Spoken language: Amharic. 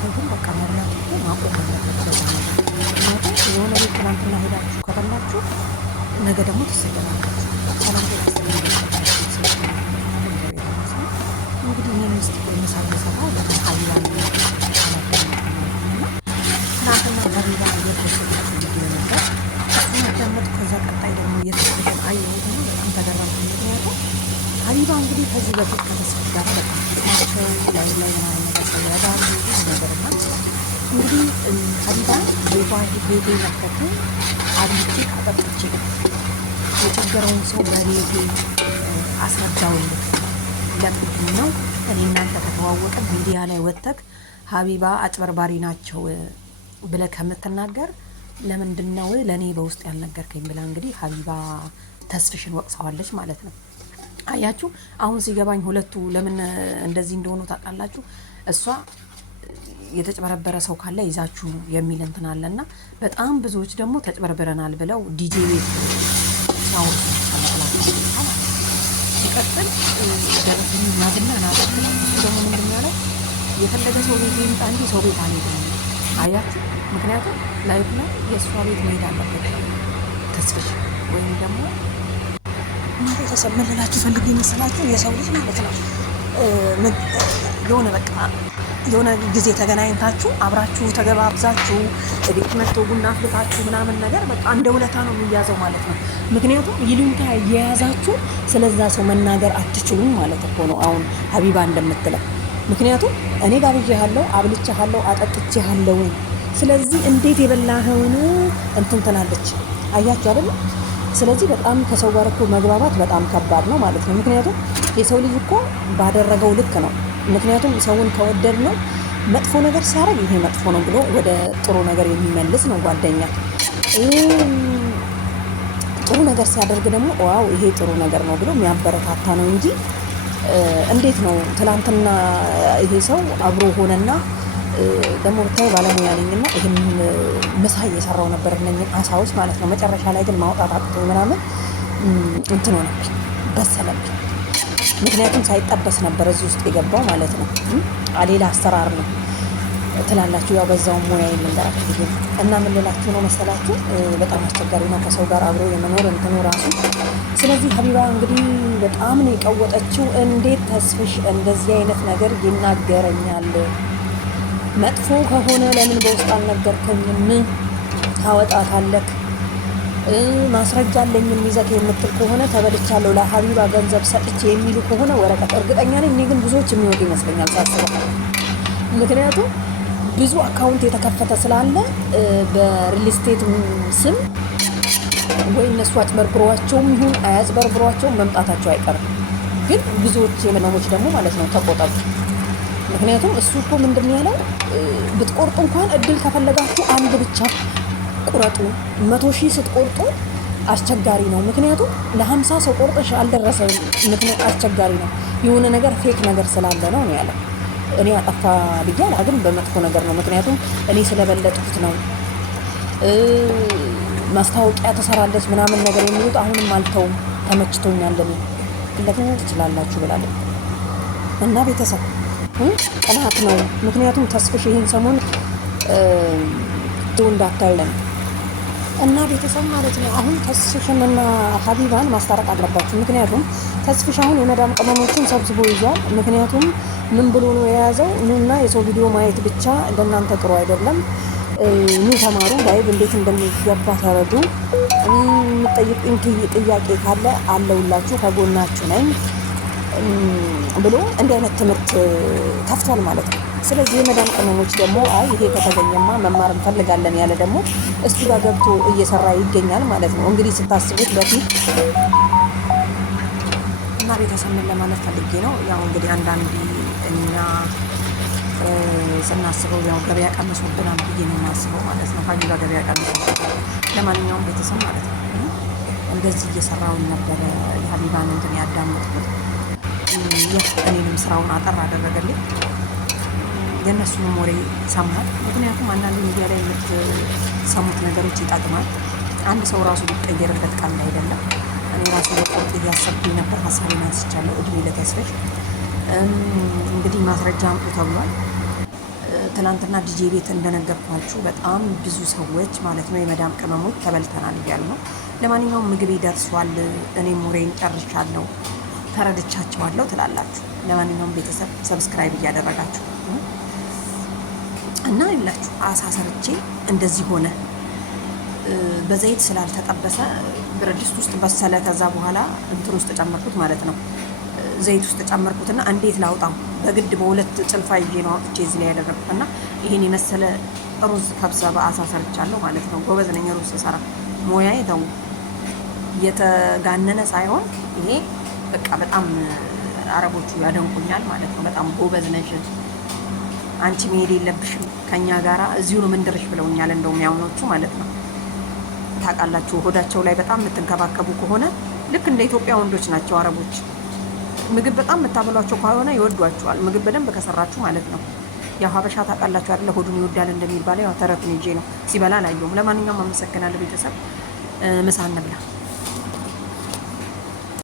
ሰው ግን በቃ መብላት እኮ ማቆም አለበት በዛ ነገር። ምክንያቱም የሆነ ቤት ትናንትና ሄዳችሁ ከበላችሁ ነገ ደግሞ ትሰደባላችሁ። ሰላም ጤና ይስጥልኝ። እንግዲህ ይህን ስ ምሳ እየሰራሁ ሀቢባ ትናንትና ሀቢባ እየተወሰደች ቪዲዮ ነበር እሱን ያዳመጥኩ። ከዛ ቀጣይ ደግሞ እየተወሰደን አየሁት ነው በጣም ተገረምኩ። ምክንያቱም ሀቢባ እንግዲህ ከዚህ በፊት ከተስፋ ጋር በጣም ናቸው ላይ ምናምን ነገር ሰው ያዳሉ ነገርና እንግዲህ ሀቢባ ቤቴ መከቱ አብልቼ ካጠጥቼ የቸገረውን ሰው በቤቴ አስረዳውልኝ ለምንድን ነው እኔ እናንተ ከተዋወቀ ሚዲያ ላይ ወጥተክ ሀቢባ አጭበርባሪ ናቸው ብለህ ከምትናገር ለምንድን ነው ለእኔ በውስጥ ያልነገርከኝ ብላ እንግዲህ ሀቢባ ተስፍሽን ወቅሰዋለች ማለት ነው። አያችሁ አሁን ሲገባኝ ሁለቱ ለምን እንደዚህ እንደሆኑ ታውቃላችሁ። እሷ የተጭበረበረ ሰው ካለ ይዛችሁ የሚል እንትን አለና በጣም ብዙዎች ደግሞ ተጭበርበረናል ብለው ዲጄ ቤት ሲያወሩ ሲቀጥል ደረሰኝ ናዝና ናዘት እሱ ደግሞ ምንድን ያለው የፈለገ ሰው ቤት ይምጣ እንጂ ሰው ቤት አልሄድም። አያችሁ ምክንያቱም ላይፍ ላይ የእሷ ቤት መሄድ አለበት ተስፍሽ ወይም ደግሞ ቤተሰብ ምን ልላችሁ ፈልጌ ይመስላችሁ የሰው ልጅ ማለት ነው የሆነ በቃ የሆነ ጊዜ ተገናኝታችሁ አብራችሁ ተገባብዛችሁ ቤት መጥቶ ቡና አፍልታችሁ ምናምን ነገር በቃ እንደ ውለታ ነው የሚያዘው ማለት ነው። ምክንያቱም ይሉኝታ እየያዛችሁ ስለዛ ሰው መናገር አትችሉም ማለት እኮ ነው አሁን ሀቢባ እንደምትለው። ምክንያቱም እኔ ጋብዤሃለሁ፣ አብልቼሃለሁ፣ አጠጥቼሃለሁ ስለዚህ እንዴት የበላኸውን እንትን ትላለች። አያችሁ አይደል? ስለዚህ በጣም ከሰው ጋር እኮ መግባባት በጣም ከባድ ነው ማለት ነው። ምክንያቱም የሰው ልጅ እኮ ባደረገው ልክ ነው። ምክንያቱም ሰውን ከወደድ ነው መጥፎ ነገር ሲያደርግ ይሄ መጥፎ ነው ብሎ ወደ ጥሩ ነገር የሚመልስ ነው ጓደኛ። ጥሩ ነገር ሲያደርግ ደግሞ ዋው ይሄ ጥሩ ነገር ነው ብሎ የሚያበረታታ ነው እንጂ እንዴት ነው ትላንትና ይሄ ሰው አብሮ ሆነና ደግሞ ብታይ ባለሙያ ነኝና ይህን ምሳ እየሰራው ነበር እነኝን አሳዎች ማለት ነው። መጨረሻ ላይ ግን ማውጣት አቅቶ ምናምን እንትን ሆነብኝ፣ በሰለብኝ። ምክንያቱም ሳይጠበስ ነበር እዚህ ውስጥ የገባው ማለት ነው። ሌላ አሰራር ነው ትላላችሁ። ያው በዛውም ሙያ የምንገራችሁ ጊዜ ነው እና ምን ልላችሁ ነው መሰላችሁ በጣም አስቸጋሪ ነው ከሰው ጋር አብሮ የመኖር እንትኑ ራሱ። ስለዚህ ሀቢባ እንግዲህ በጣም ነው የቀወጠችው። እንዴት ተስፍሽ እንደዚህ አይነት ነገር ይናገረኛል? መጥፎ ከሆነ ለምን በውስጥ አልነገርከኝም? ታወጣታለህ። ማስረጃ አለኝ ይዘህ የምትል ከሆነ ተበልቻለሁ ለሀቢባ ገንዘብ ሰጥቼ የሚሉ ከሆነ ወረቀት እርግጠኛ ነኝ። እኔ ግን ብዙዎች የሚወጡ ይመስለኛል ሳስበው። ምክንያቱም ብዙ አካውንት የተከፈተ ስላለ በሪል ስቴት ስም ወይ እነሱ አጭበርብሯቸውም ይሁን አያጭበርብሯቸውም መምጣታቸው አይቀርም። ግን ብዙዎች የመናሞች ደግሞ ማለት ነው ተቆጠቡ። ምክንያቱም እሱ እኮ ምንድን ያለው ብትቆርጡ እንኳን እድል ከፈለጋችሁ አንድ ብቻ ቁረጡ። 100,000 ስትቆርጡ አስቸጋሪ ነው። ምክንያቱም ለ50 ሰው ቆርጠሽ አልደረሰም። ምክንያት አስቸጋሪ ነው። የሆነ ነገር ፌክ ነገር ስላለ ነው ያለው። እኔ አጠፋ ብዬ አላግም በመጥፎ ነገር ነው። ምክንያቱም እኔ ስለበለጥኩት ነው ማስታወቂያ ተሰራለች ምናምን ነገር የሚሉት አሁንም አልተውም። ተመችቶኛል ለምን ትችላላችሁ ብላለች እና ቤተሰብ ቀናት ነው። ምክንያቱም ተስፍሽ ይህን ሰሞን እንዳታዩለን እና ቤተሰብ ማለት ነው። አሁን ተስፍሽንና ሀቢባን ማስታረቅ አለባችሁ። ምክንያቱም ተስፍሽ አሁን የመዳም ቅመሞችን ሰብስቦ ይዟል። ምክንያቱም ምን ብሎ ነው የያዘው? ኑና የሰው ቪዲዮ ማየት ብቻ ለእናንተ ጥሩ አይደለም። ኑ ተማሩ፣ ላይቭ እንዴት እንደሚገባ ተረዱ። የምትጠይቁኝ ጥያቄ ካለ አለውላችሁ፣ ከጎናችሁ ነኝ ብሎ እንዲህ አይነት ትምህርት ከፍቷል ማለት ነው። ስለዚህ የመዳም ቅመሞች ደግሞ አይ ይሄ ከተገኘማ መማር እንፈልጋለን ያለ ደግሞ እሱ ጋር ገብቶ እየሰራ ይገኛል ማለት ነው። እንግዲህ ስታስቡት በፊት እና ቤተሰብን ለማለት ፈልጌ ነው። ያው እንግዲህ አንዳንድ እኛ ስናስበው ያው ገበያ ቀንሶብናል ብዬ ነው የማስበው ማለት ነው። ሀቢባ ገበያ ቀንሶብናል። ለማንኛውም ቤተሰብ ማለት ነው እንደዚህ እየሰራውን ነበረ የሀቢባን እንትን ያዳመጥኩት። እኔንም ስራውን አጠር አደረገልኝ። የእነሱንም ወሬ ሰማል። ምክንያቱም አንዳንድ ሚዲያ ላይ የምትሰሙት ነገሮች ይጠቅማል። አንድ ሰው ራሱ ሊቀየርበት ቃል አይደለም። እኔ ራሱ በቆርጥ እያሰብኩኝ ነበር። ሀሳቤን አንስቻለሁ። እድሜ ለተስፍሽ እንግዲህ ማስረጃ አምጡ ተብሏል። ትናንትና ዲጄ ቤት እንደነገርኳችሁ በጣም ብዙ ሰዎች ማለት ነው የመዳም ቅመሞች ተበልተናል እያሉ ነው። ለማንኛውም ምግቤ ደርሷል፣ እኔም ሙሬን ጨርሻለሁ፣ ተረድቻቸዋለሁ ትላላችሁ። ለማንኛውም ቤተሰብ ሰብስክራይብ እያደረጋችሁ እና ይላችሁ አሳ ሰርቼ እንደዚህ ሆነ። በዘይት ስላልተጠበሰ ብረት ድስት ውስጥ በሰለ። ከዛ በኋላ እንትን ውስጥ ጨመርኩት ማለት ነው፣ ዘይት ውስጥ ጨመርኩትና እንዴት ላውጣው በግድ በሁለት ጭልፋ ይዤ ነው አውጥቼ እዚህ ላይ ያደረኩትና ይሄን የመሰለ ሩዝ ከብሰ በአሳ ሰርቻለሁ ማለት ነው። ጎበዝ ነኝ ሩዝ ስሰራ። ሞያዬ ተው የተጋነነ ሳይሆን ይሄ በቃ በጣም አረቦቹ ያደንቁኛል ማለት ነው። በጣም ጎበዝ ነሽ አንቺ መሄድ የለብሽም ከኛ ጋራ እዚሁ ነው ምንድርሽ ብለውኛል። እንደውም ያውኖቹ ማለት ነው። ታውቃላችሁ ሆዳቸው ላይ በጣም የምትንከባከቡ ከሆነ ልክ እንደ ኢትዮጵያ ወንዶች ናቸው አረቦች። ምግብ በጣም የምታበሏቸው ከሆነ ይወዷቸዋል። ምግብ በደንብ ከሰራችሁ ማለት ነው። ያው ሀበሻ ታውቃላችሁ አይደለ ሆዱን ይወዳል እንደሚባለው ያው ተረቱን ይዤ ነው ሲበላ አላየሁም። ለማንኛውም አመሰግናለሁ ቤተሰብ። ምሳ እንብላ።